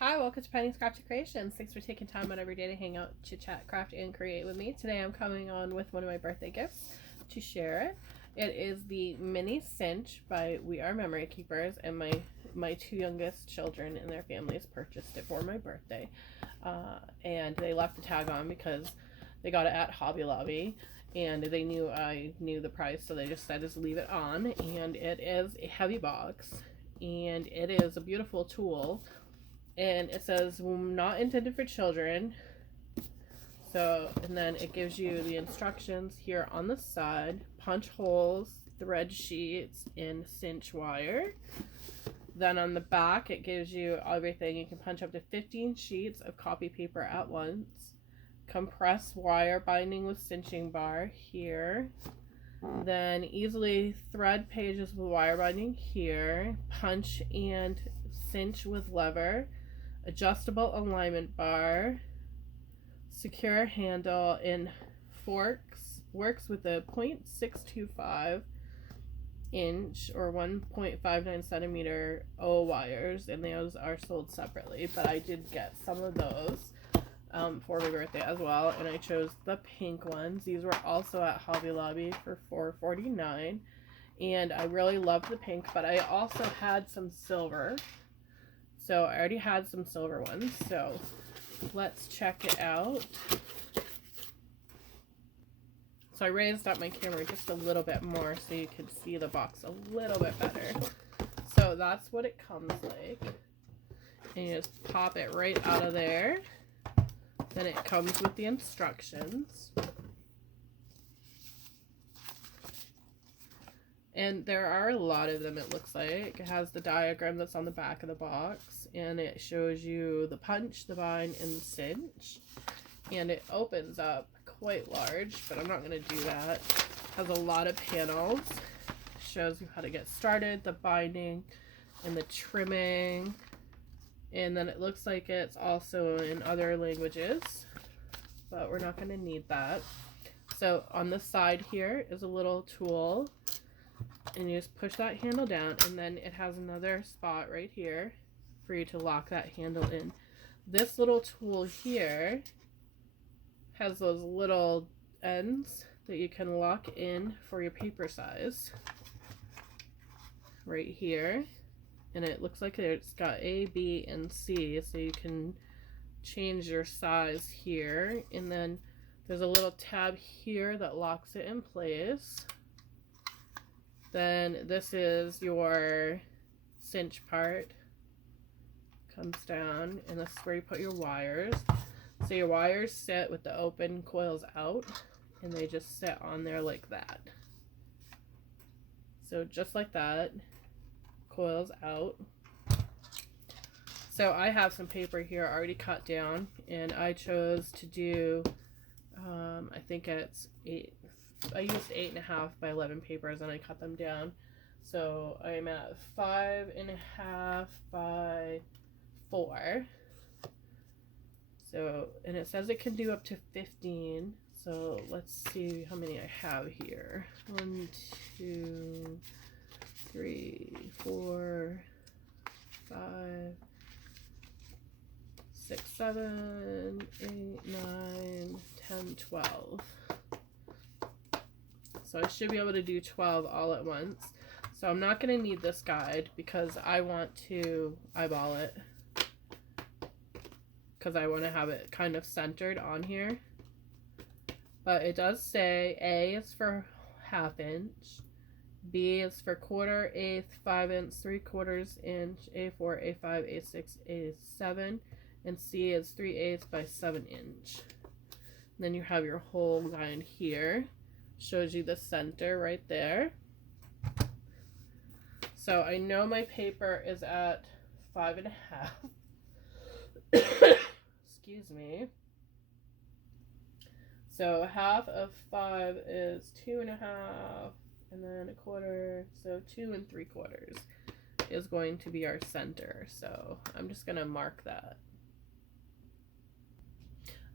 Hi, welcome to Penny's Crafty Creations. Thanks for taking time out every day to hang out, chit chat, craft, and create with me. Today I'm coming on with one of my birthday gifts to share it. It is the mini cinch by We Are Memory Keepers, and my two youngest children and their families purchased it for my birthday. And they left the tag on because they got it at Hobby Lobby and they knew I knew the price, so they just said just leave it on. And it is a heavy box and it is a beautiful tool. And it says not intended for children. So, and then it gives you the instructions here on the side: punch holes, thread sheets, and cinch wire. Then on the back it gives you everything. You can punch up to 15 sheets of copy paper at once. Compress wire binding with cinching bar here. Then easily thread pages with wire binding here. Punch and cinch with lever. Adjustable alignment bar, secure handle, and works with a 0.625 inch or 1.59 centimeter O wires, and those are sold separately, but I did get some of those for my birthday as well, and I chose the pink ones. These were also at Hobby Lobby for $4.49, and I really loved the pink, but I also had some silver. So I already had some silver ones, so let's check it out. So I raised up my camera just a little bit more so you can see the box a little bit better. So that's what it comes like. And you just pop it right out of there. Then it comes with the instructions. And there are a lot of them, it looks like. It has the diagram that's on the back of the box, and it shows you the punch, the bind, and the cinch. And it opens up quite large, but I'm not going to do that. It has a lot of panels. Shows you how to get started, the binding, and the trimming. And then it looks like it's also in other languages, but we're not going to need that. So on the side here is a little tool. And you just push that handle down, and then it has another spot right here for you to lock that handle in. This little tool here has those little ends that you can lock in for your paper size right here. And it looks like it's got A, B, and C, so you can change your size here. And then there's a little tab here that locks it in place. Then this is your cinch part. Comes down, and this is where you put your wires. So your wires sit with the open coils out, and they just sit on there like that. So just like that, coils out. So I have some paper here already cut down, and I chose to do, I think it's I used 8.5 by 11 papers, and I cut them down. So I'm at 5.5 by 4. So, and it says it can do up to 15. So let's see how many I have here. 1, 2, 3, 4, 5, 6, 7, 8, 9, 10, 12. So I should be able to do 12 all at once. So I'm not going to need this guide because I want to eyeball it. Because I want to have it kind of centered on here. But it does say A is for 1/2 inch. B is for 1/4, 1/8, 5 inch, 3/4 inch, A4, A5, A6, A7. And C is 3/8 by 7 inch. And then you have your whole line here. Shows you the center right there. So I know my paper is at 5.5. Excuse me. So 1/2 of 5 is 2.5, and then 1/4. So 2 3/4 is going to be our center. So I'm just gonna mark that.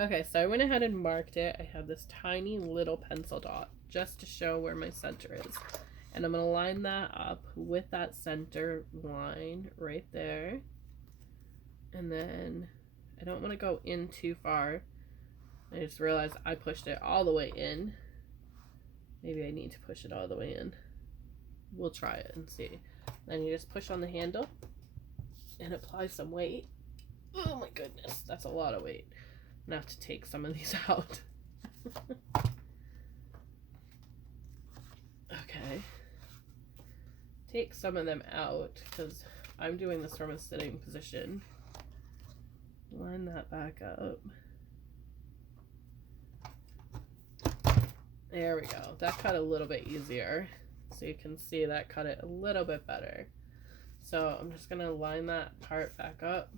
Okay, so I went ahead and marked it. I have this tiny little pencil dot just to show where my center is. And I'm going to line that up with that center line right there. And then I don't want to go in too far. I just realized I pushed it all the way in. Maybe I need to push it all the way in. We'll try it and see. Then you just push on the handle and apply some weight. Oh my goodness, that's a lot of weight. I'm gonna have to take some of these out. Okay. Take some of them out because I'm doing this from a sitting position. Line that back up. There we go. That cut a little bit easier. So you can see that cut it a little bit better. So I'm just going to line that part back up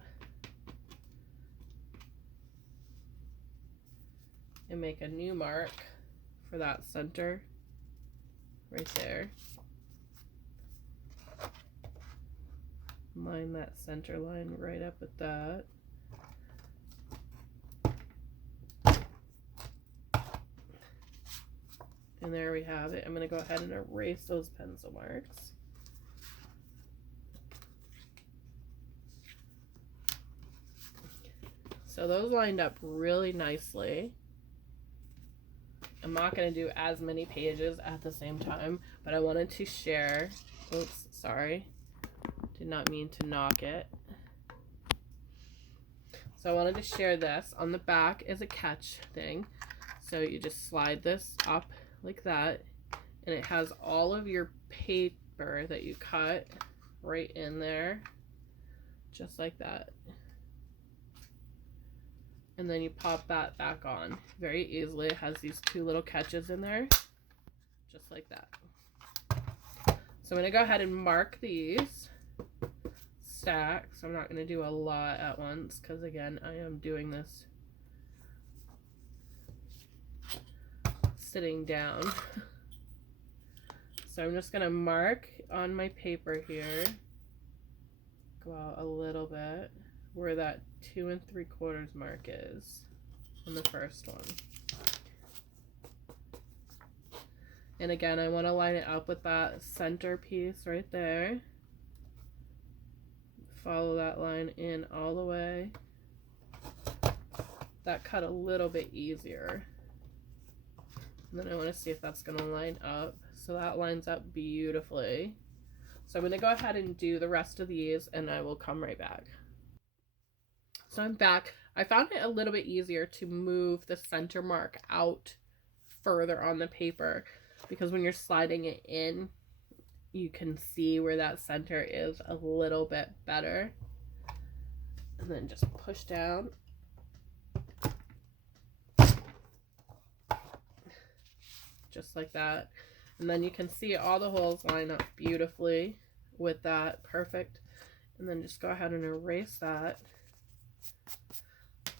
and make a new mark for that center right there. Line that center line right up with that. And there we have it. I'm going to go ahead and erase those pencil marks. So those lined up really nicely. I'm not going to do as many pages at the same time, but I wanted to share. Oops, sorry. Did not mean to knock it. So I wanted to share this. On the back is a catch thing. So you just slide this up like that, and it has all of your paper that you cut right in there, just like that. And then you pop that back on very easily. It has these two little catches in there, just like that. So I'm going to go ahead and mark these stacks. I'm not going to do a lot at once because, again, I am doing this sitting down. So I'm just going to mark on my paper here, go out a little bit where that 2 3/4 mark is on the first one. And again, I want to line it up with that center piece right there. Follow that line in all the way. That cut a little bit easier. And then I want to see if that's going to line up. So that lines up beautifully. So I'm going to go ahead and do the rest of these and I will come right back. So I'm back. I found it a little bit easier to move the center mark out further on the paper because when you're sliding it in, you can see where that center is a little bit better. And then just push down. Just like that. And then you can see all the holes line up beautifully with that. Perfect. And then just go ahead and erase that.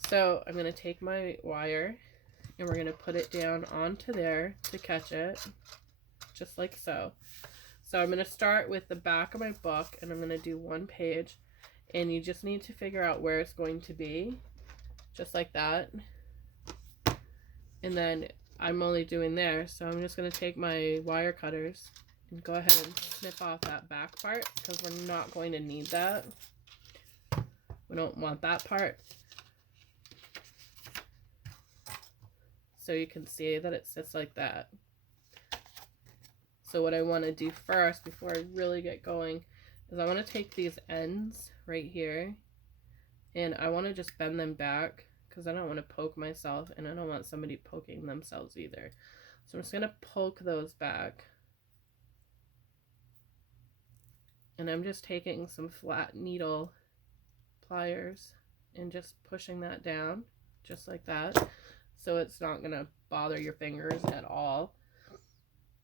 So I'm going to take my wire and we're going to put it down onto there to catch it. Just like so. So I'm going to start with the back of my book and I'm going to do one page. And you just need to figure out where it's going to be. Just like that. And then I'm only doing there, so I'm just going to take my wire cutters and go ahead and snip off that back part because we're not going to need that. We don't want that part. So you can see that it sits like that. So what I want to do first before I really get going is I want to take these ends right here and I want to just bend them back because I don't want to poke myself and I don't want somebody poking themselves either. So I'm just going to poke those back. And I'm just taking some flat needle pliers and just pushing that down just like that. So it's not going to bother your fingers at all.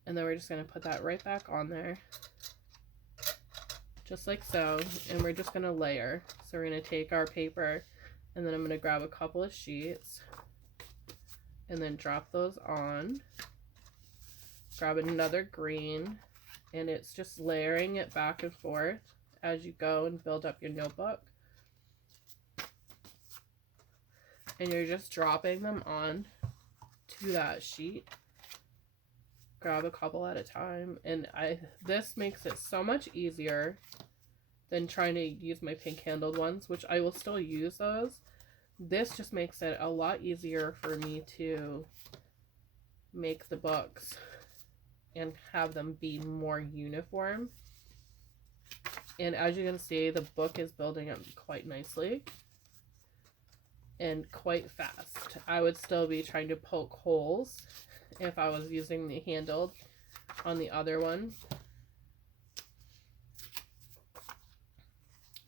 And then we're just going to put that right back on there. Just like so. And we're just going to layer. So we're going to take our paper and then I'm going to grab a couple of sheets and then drop those on. Grab another green and it's just layering it back and forth as you go and build up your notebook. And you're just dropping them on to that sheet. Grab a couple at a time and this makes it so much easier than trying to use my pink handled ones, which I will still use those. This just makes it a lot easier for me to make the books and have them be more uniform. And as you can see, the book is building up quite nicely and quite fast. I would still be trying to poke holes if I was using the handled on the other one.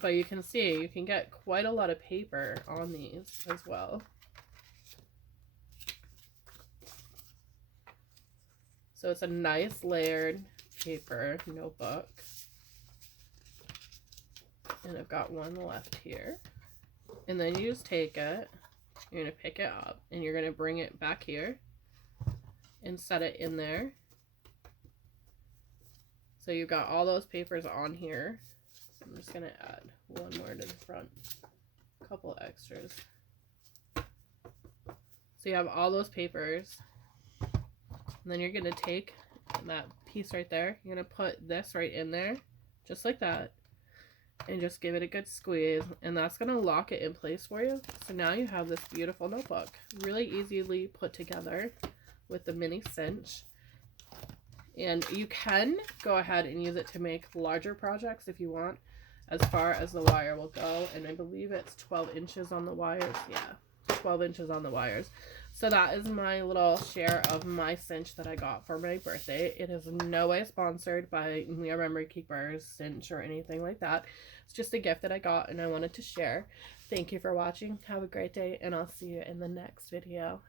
But you can see, you can get quite a lot of paper on these as well. So it's a nice layered paper notebook. And I've got one left here. And then you just take it, you're going to pick it up, and you're going to bring it back here and set it in there. So you've got all those papers on here. I'm just going to add one more to the front, a couple extras. So you have all those papers, and then you're going to take that piece right there, you're going to put this right in there, just like that, and just give it a good squeeze, and that's going to lock it in place for you. So now you have this beautiful notebook, really easily put together with the mini cinch. And you can go ahead and use it to make larger projects if you want, as far as the wire will go. And I believe it's 12 inches on the wires. Yeah, 12 inches on the wires. So that is my little share of my cinch that I got for my birthday. It is no way sponsored by We Are Memory Keepers, Cinch, or anything like that. It's just a gift that I got and I wanted to share. Thank you for watching. Have a great day, and I'll see you in the next video.